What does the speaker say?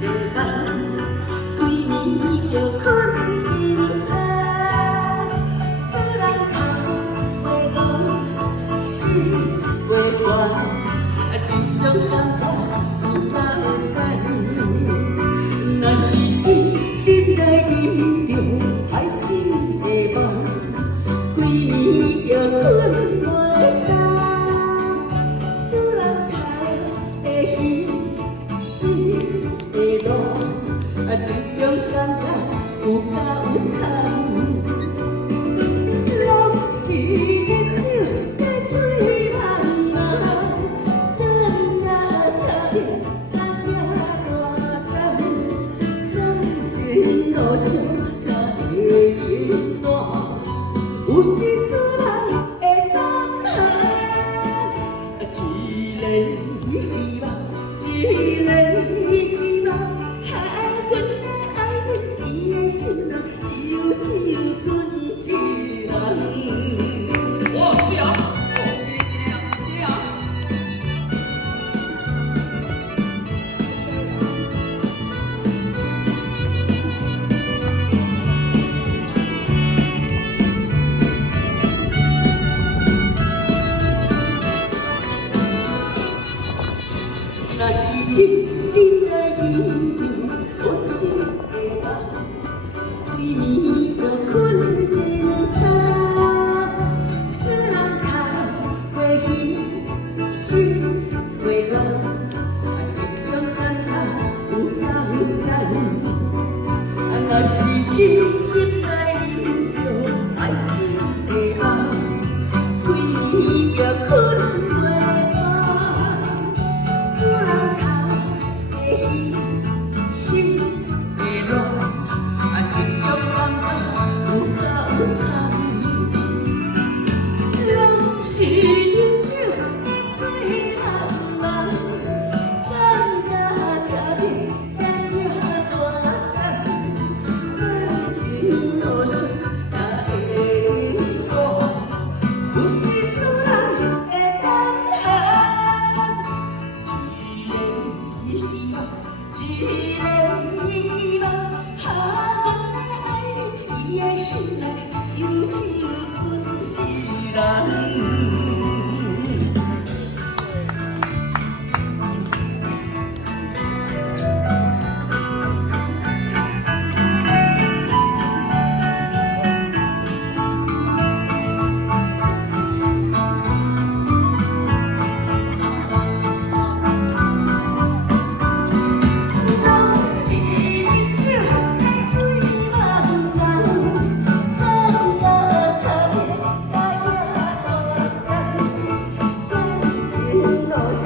的梦，规暝就困真香。虽然头会讲心会烦，这种感觉有够赞。若是你来啉着海深的梦，规暝就困袂醒。思人头的鱼，心的路，这种感觉有够惨。拢是饮酒的醉茫茫，等那差点甲遐大站，感情路上甲会温暖，有时使人会感叹，一个希望，一个希望，遐阮的爱人，伊的心内只有滚一人。哦，是啊，哦，是啊。若是你来饮着温馨的梦，规暝就困真香。使人头袂晕，心袂乱，这种感觉有够赞。若是你来饮着爱情的梦，规暝就困袂饱。使人头会晕，心会乱，这种感觉有够惨。拢是饮酒的醉茫茫，等那差点甲遐大站，感情路上也会过，有时使人会胆寒。一个希望，一个希望，阮的爱人，伊的心内只有阮一人。Los